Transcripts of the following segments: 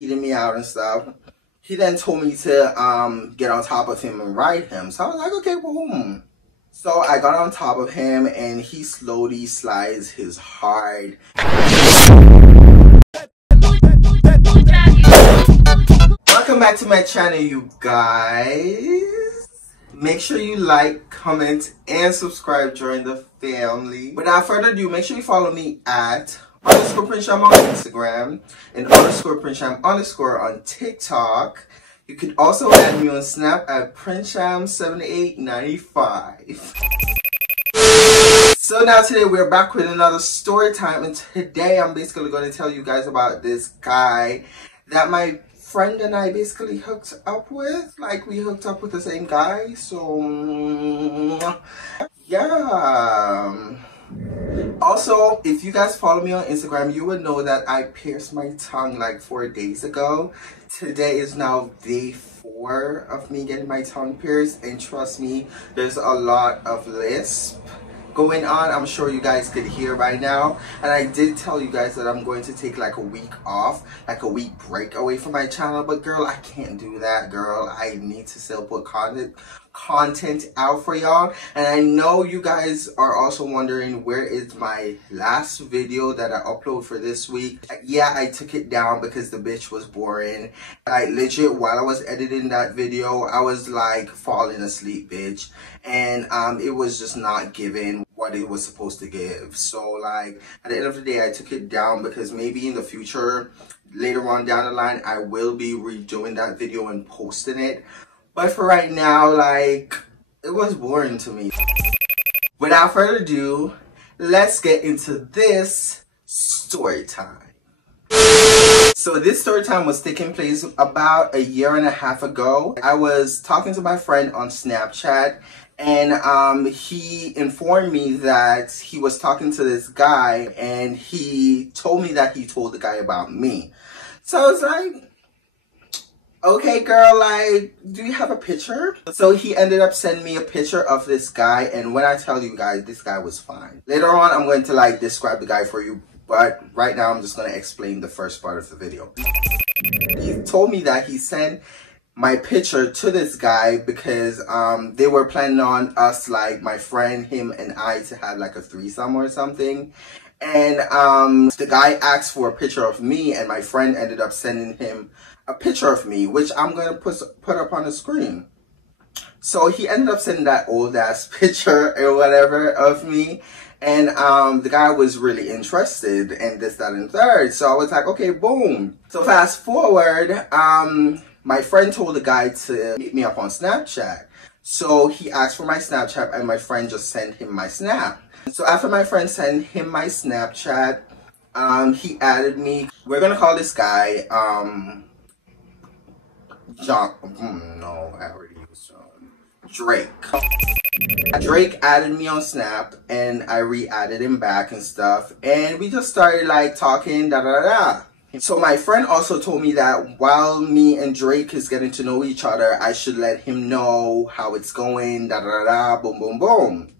eating me out and stuff. He then told me to get on top of him and ride him. So I was like, okay, boom. So I got on top of him and he slowly slides his hard. Welcome back to my channel, you guys. Make sure you like, comment, and subscribe. Join the family. Without further ado, make sure you follow me at _PrinceSham on Instagram and _PrinceSham_ on TikTok. You can also add me on Snap at PrinceSham7895. So now today we're back with another story time, and today I'm basically going to tell you guys about this guy that my friend and I basically hooked up with. Like, we hooked up with the same guy. So yeah. Also, if you guys follow me on Instagram, you would know that I pierced my tongue like 4 days ago. Today is now day 4 of me getting my tongue pierced, and trust me, there's a lot of lisp going on. I'm sure you guys could hear by now. And I did tell you guys that I'm going to take like a week off, like a week break away from my channel, but girl, I can't do that, girl. I need to still put content out for y'all. And I know you guys are also wondering, where is my last video that I upload for this week? Yeah, I took it down because the bitch was boring. Like, legit, while I was editing that video, I was like falling asleep, bitch, and it was just not giving what it was supposed to give. So like, at the end of the day, I took it down because maybe in the future, later on down the line, I will be redoing that video and posting it. But for right now, like, it was boring to me. Without further ado, let's get into this story time. So this story time was taking place about a year and a half ago. I was talking to my friend on Snapchat, and he informed me that he was talking to this guy, and he told me that he told the guy about me. So I was like, okay, girl, like, do you have a picture? So he ended up sending me a picture of this guy, and when I tell you guys, this guy was fine. Later on, I'm going to like describe the guy for you, but right now I'm just going to explain the first part of the video. He told me that he sent my picture to this guy because they were planning on us, like my friend, him, and I, to have like a threesome or something. And the guy asked for a picture of me, and my friend ended up sending him a picture of me, which I'm going to put up on the screen. So he ended up sending that old ass picture or whatever of me. And the guy was really interested in this, that, and third. So I was like, okay, boom. So fast forward, my friend told the guy to meet me up on Snapchat. So he asked for my Snapchat, and my friend just sent him my Snap. So after my friend sent him my Snapchat, he added me. We're going to call this guy, Drake. Drake added me on Snap, and I re-added him back and stuff, and we just started like talking, da da da. So my friend also told me that while me and Drake is getting to know each other, I should let him know how it's going, da da da, boom boom boom.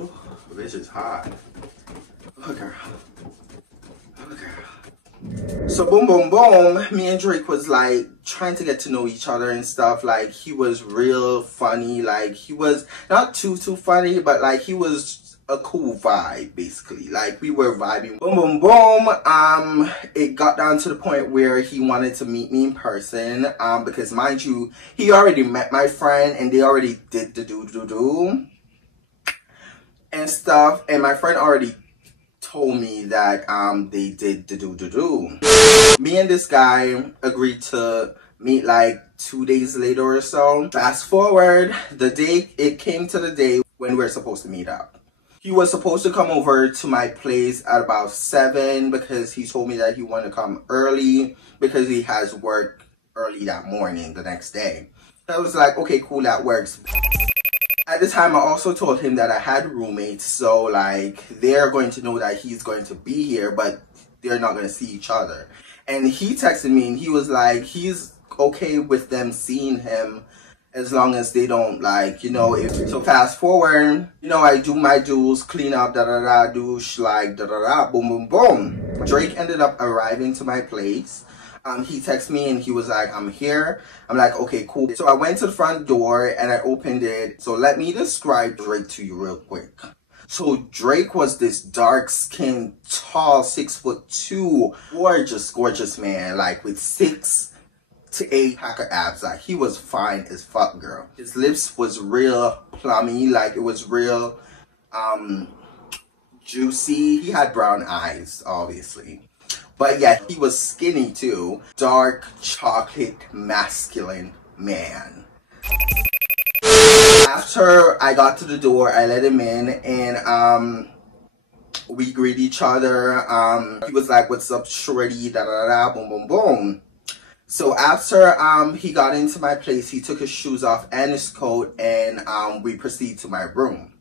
Ooh, this is hot. Oh girl. Oh girl. So boom boom boom, me and Drake was like trying to get to know each other and stuff. Like, he was real funny. Like, he was not too funny, but like he was a cool vibe, basically. Like, we were vibing. Boom boom boom. It got down to the point where he wanted to meet me in person. Because mind you, he already met my friend, and they already did the do and stuff. And my friend already told me that they did the do. Me and this guy agreed to meet like 2 days later or so. Fast forward, it came to the day when we're supposed to meet up. He was supposed to come over to my place at about 7 because he told me that he wanted to come early because he has work early that morning the next day. So I was like, okay, cool, that works. At the time, I also told him that I had roommates, so like, they're going to know that he's going to be here, but they're not going to see each other. And he texted me, and he was like, he's okay with them seeing him as long as they don't, like, you know, so fast forward, you know, I do my dues, clean up, da-da-da, douche, like, da-da-da, boom, boom, boom. Drake ended up arriving to my place. He texted me and he was like, I'm here. I'm like, okay, cool. So I went to the front door and I opened it. So let me describe Drake to you real quick. So Drake was this dark-skinned, tall, 6'2", gorgeous man, like with 6 to 8 pack of abs. Like he was fine as fuck, girl. His lips was real plummy, like it was real juicy. He had brown eyes, obviously. But yeah, he was skinny too. Dark, chocolate, masculine man. After I got to the door, I let him in and we greet each other. He was like, what's up, shorty, da da da, boom boom boom. So after he got into my place, he took his shoes off and his coat and we proceeded to my room.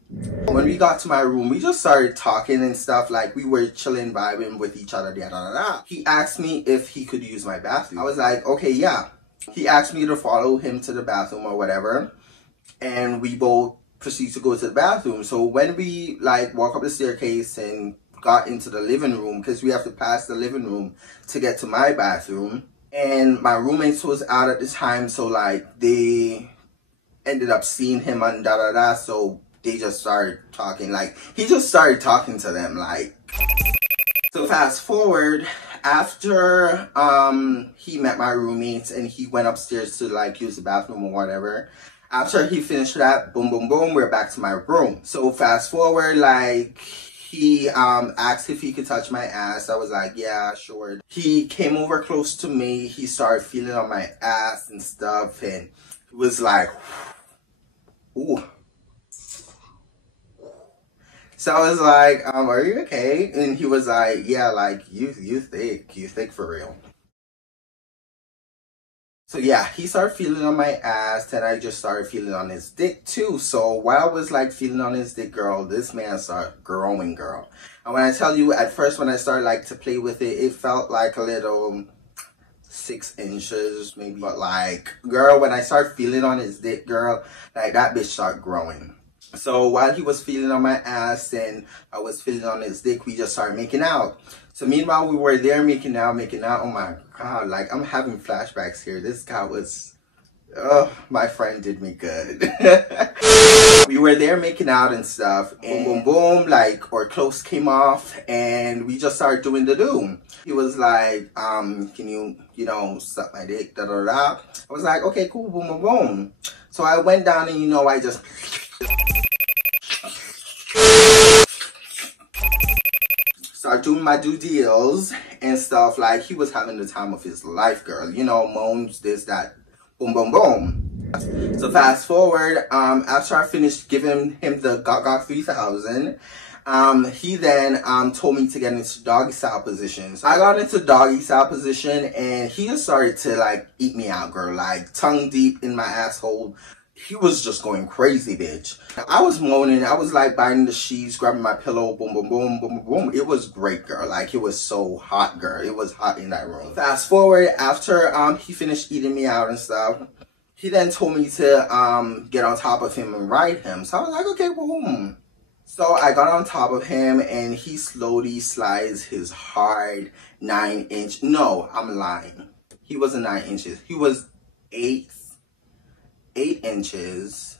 When we got to my room, we just started talking and stuff, like we were chilling, vibing with each other, da da da. He asked me if he could use my bathroom. I was like, okay, yeah. He asked me to follow him to the bathroom or whatever, and we both proceeded to go to the bathroom. So when we like walk up the staircase and got into the living room, because we have to pass the living room to get to my bathroom, and my roommates was out at the time, so like they ended up seeing him and da da da, so they just started talking, like he just started talking to them, like. So fast forward, after he met my roommates and he went upstairs to like use the bathroom or whatever, after he finished that, boom boom boom, we're back to my room. So fast forward, like he asked if he could touch my ass. I was like, yeah, sure. He came over close to me, he started feeling on my ass and stuff, and it was like, ooh. So I was like, are you okay? And he was like, yeah, like, you thick for real. So yeah, he started feeling on my ass, and I just started feeling on his dick too. So while I was like feeling on his dick, girl, this man started growing, girl. And when I tell you, at first when I started like to play with it, it felt like a little 6 inches maybe. But like, girl, when I started feeling on his dick, girl, like that bitch started growing. So while he was feeling on my ass and I was feeling on his dick, we just started making out. So meanwhile, we were there making out. Oh my God, like I'm having flashbacks here. This guy was, oh, my friend did me good. We were there making out and stuff, and boom, boom, boom, like our clothes came off and we just started doing the do. He was like, can you know, suck my dick, da da da. I was like, okay, cool, boom, boom, boom. So I went down and, you know, I just start doing my due deals and stuff. Like he was having the time of his life, girl. You know, moans, this, that, boom, boom, boom. So fast forward, after I finished giving him the Gaga 3000, he then told me to get into doggy style position. So I got into doggy style position and he just started to like eat me out, girl. Like tongue deep in my asshole. He was just going crazy, bitch. I was moaning. I was like biting the sheets, grabbing my pillow, boom, boom, boom, boom, boom, boom. It was great, girl. Like, it was so hot, girl. It was hot in that room. Fast forward, after he finished eating me out and stuff, he then told me to get on top of him and ride him. So I was like, okay, boom. So I got on top of him and he slowly slides his hard 9-inch. No, I'm lying. He wasn't 9 inches. He was 8 inches,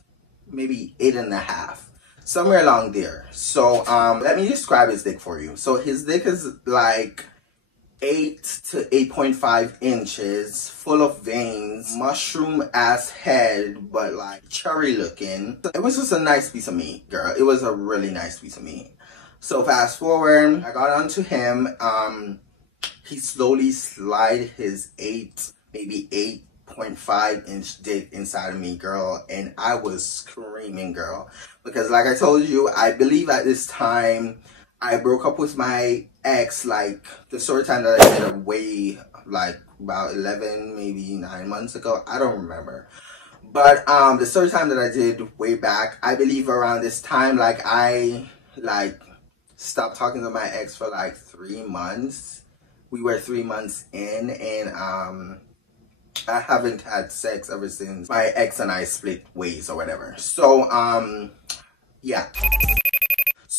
maybe 8.5, somewhere along there. So let me describe his dick for you. So his dick is like 8 to 8.5 inches, full of veins, mushroom ass head, but like cherry looking. It was just a nice piece of meat, girl. It was a really nice piece of meat. So fast forward, I got onto him. He slowly slid his maybe 8.5-inch dick inside of me, girl, and I was screaming, girl, because like I told you, I believe at this time I broke up with my ex, like the story time that I did way like about 11, maybe 9 months ago. I don't remember, but the story time that I did way back, I believe around this time, like I like stopped talking to my ex for like 3 months. We were 3 months in, and I haven't had sex ever since my ex and I split ways or whatever. So yeah.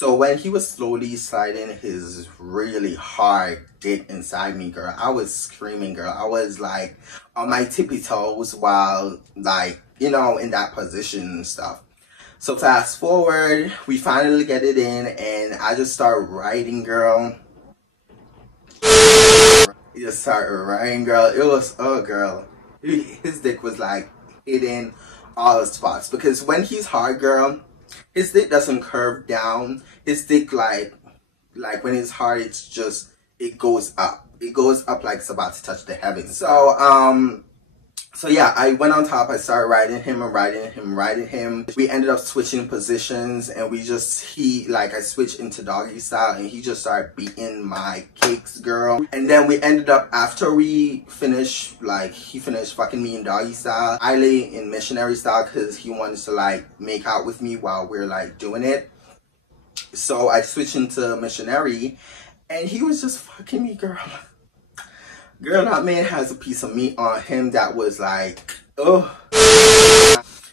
So when he was slowly sliding his really hard dick inside me, girl, I was screaming, girl. I was like on my tippy toes while like, you know, in that position and stuff. So fast forward, we finally get it in and I just start riding, girl. He just started riding, girl. It was, oh girl. His dick was like hitting all the spots. Because when he's hard, girl, his dick doesn't curve down. His dick like when it's hard, it's just, it goes up. It goes up like it's about to touch the heavens. So yeah, I went on top, I started riding him and riding him, riding him. We ended up switching positions and I switched into doggy style and he just started beating my cakes, girl. And then we ended up, after we finished, like he finished fucking me in doggy style, I lay in missionary style because he wanted to like make out with me while we're like doing it. So I switched into missionary and he was just fucking me, girl. Girl, that man has a piece of meat on him that was like, oh.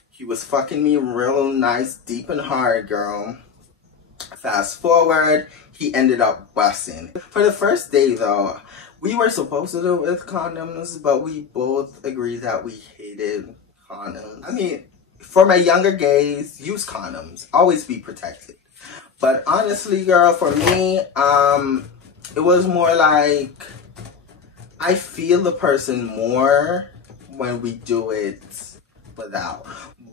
He was fucking me real nice, deep and hard, girl. Fast forward, he ended up busting. For the first day though, we were supposed to do it with condoms, but we both agreed that we hated condoms. I mean, for my younger gays, use condoms. Always be protected. But honestly, girl, for me, it was more like, I feel the person more when we do it without.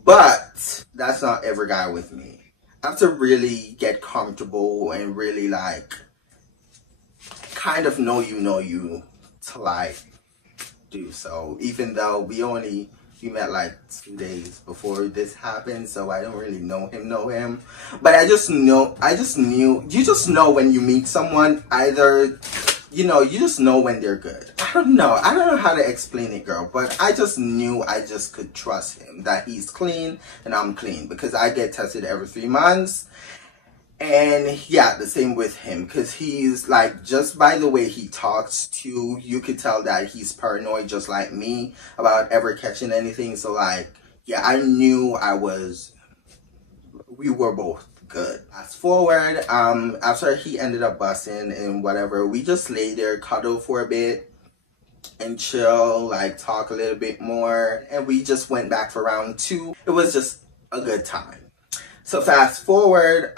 But that's not every guy with me. I have to really get comfortable and really like kind of know you to like do so. Even though we met like 2 days before this happened, so I don't really know him. But I just knew, you just know when you meet someone, either, you know, you just know when they're good. I don't know how to explain it, girl, but I just knew I just could trust him, that he's clean and I'm clean, because I get tested every 3 months. And yeah, the same with him, because he's like, just by the way he talks to, you could tell that he's paranoid just like me about ever catching anything. So like, yeah, I knew we were both good. Fast forward, after he ended up busting and whatever, we just lay there, cuddle for a bit and chill, like talk a little bit more, and we just went back for round 2. It was just a good time. So fast forward,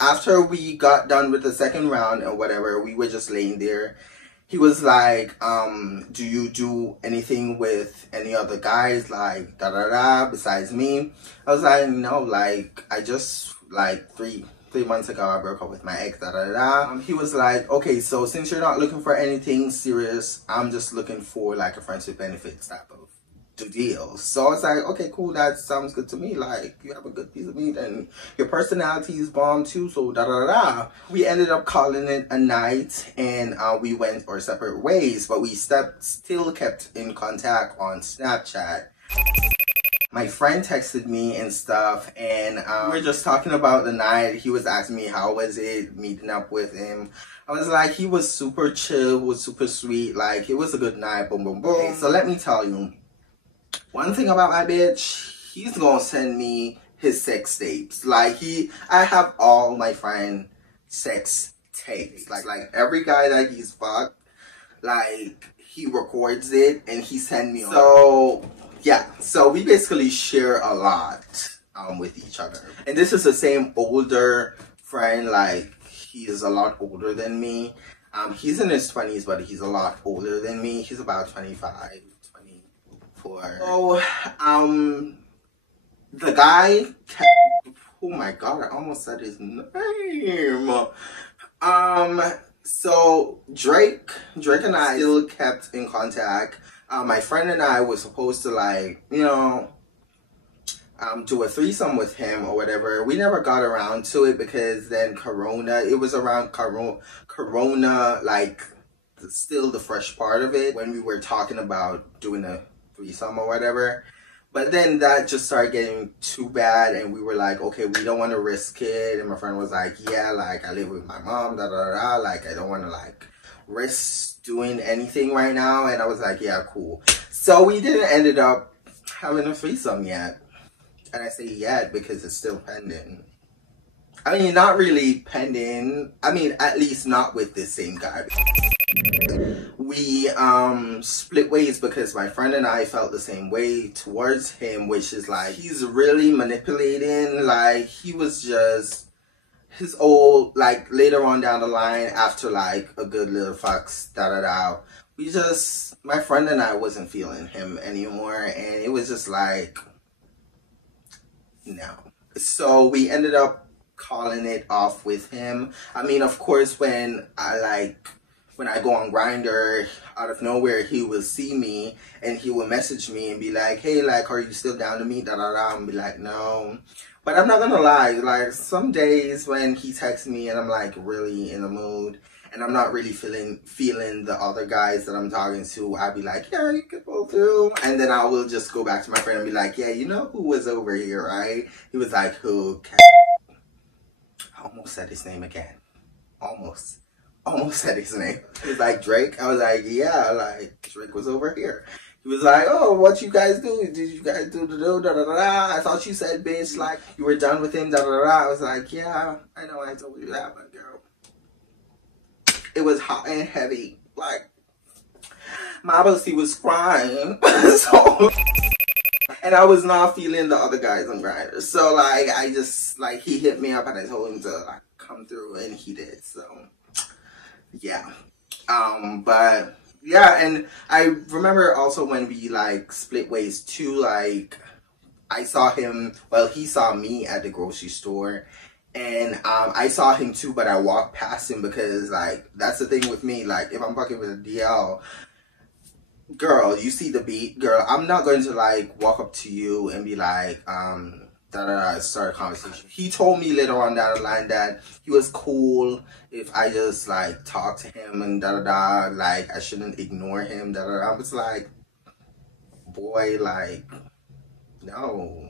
after we got done with the second round and whatever, we were just laying there. He was like, do you do anything with any other guys, like besides me? I was like, no, like I just like three months ago I broke up with my ex, He was like, okay, so since you're not looking for anything serious, I'm just looking for like a friendship benefits type of deal. So I was like, okay, cool, that sounds good to me. Like, you have a good piece of meat and your personality is bomb too, so We ended up calling it a night and we went our separate ways, but we still kept in contact on Snapchat. My friend texted me and stuff, and we were just talking about the night. He was asking me how was it meeting up with him. I was like, he was super chill, was super sweet, like it was a good night, boom boom boom. Okay, so let me tell you, one thing about my bitch, he's gonna send me his sex tapes. Like I have all my friend sex tapes. Like every guy that he's fucked, like he records it and he send me. So yeah, so we basically share a lot with each other. And this is the same older friend, like he is a lot older than me. He's in his 20s, but he's a lot older than me. He's about 25. So, the guy oh my god, I almost said his name. So Drake and I still kept in contact. My friend and I were supposed to, like, you know, do a threesome with him or whatever. We never got around to it because then Corona, it was around Corona, like, still the fresh part of it when we were talking about doing a threesome or whatever. But then that just started getting too bad and we were like, okay, we don't want to risk it. And my friend was like, yeah, like I live with my mom, like I don't want to like risk doing anything right now. And I was like, yeah, cool. So we didn't ended up having a threesome yet. And I say yet because it's still pending. I mean, not really pending. I mean, at least not with this same guy. We split ways because my friend and I felt the same way towards him, which is like he's really manipulating. Like he was just his old, like later on down the line after like a good little fucks we just, my friend and I wasn't feeling him anymore, and it was just like no. So we ended up calling it off with him. I mean, of course, when I go on Grindr, out of nowhere, he will see me and he will message me and be like, hey, like, are you still down to meet? And be like, no. But I'm not gonna lie, like, some days when he texts me and I'm like really in the mood and I'm not really feeling the other guys that I'm talking to, I'll be like, yeah, you can pull through. And then I will just go back to my friend and be like, yeah, you know who was over here, right? He was like, who? I almost said his name again. Almost said his name. He was like, Drake. I was like, yeah, like Drake was over here. He was like, oh, what you guys do? Did you guys do da-da-da? I thought you said, bitch, like you were done with him, da-da-da. I was like, yeah, I know I told you that, but girl, it was hot and heavy. Like my pussy was crying. So, and I was not feeling the other guys on Grindr. So like I just like he hit me up and I told him to like come through, and he did. So yeah. But yeah, and I remember also when we like split ways too, like I saw him, well, he saw me at the grocery store, and I saw him too, but I walked past him because like that's the thing with me, like if I'm fucking with a DL, girl, you see the beat, girl, I'm not going to like walk up to you and be like start a conversation. He told me later on down the line that he was cool if I just like talk to him and like I shouldn't ignore him, I was like, boy, like no.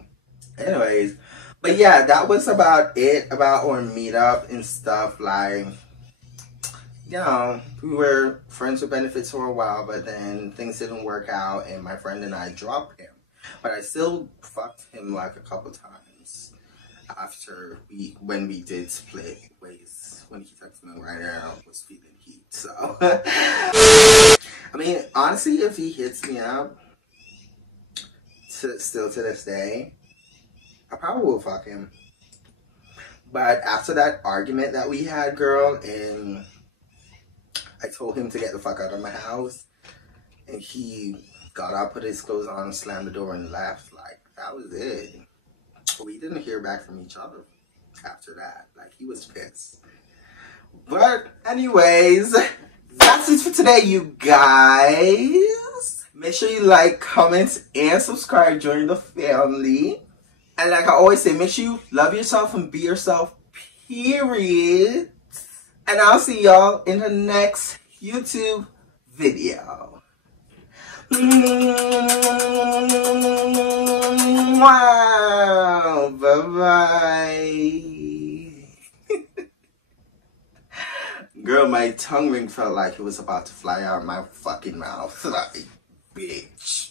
Anyways, but yeah, that was about it about our meetup and stuff. Like, you know, we were friends with benefits for a while, but then things didn't work out and my friend and I dropped him. But I still fucked him like a couple times after when we did split ways. When he texted me right there, I was feeling heat. So, I mean, honestly, if he hits me up, still to this day, I probably will fuck him. But after that argument that we had, girl, and I told him to get the fuck out of my house, and he got up, put his clothes on, slammed the door, and left. Like, that was it. We didn't hear back from each other after that. Like, he was pissed. But anyways, that's it for today, you guys. Make sure you like, comment, and subscribe. Join the family. And like I always say, make sure you love yourself and be yourself, period. And I'll see y'all in the next YouTube video. Wow. Bye-bye. Girl, my tongue ring felt like it was about to fly out of my fucking mouth. Like, bitch.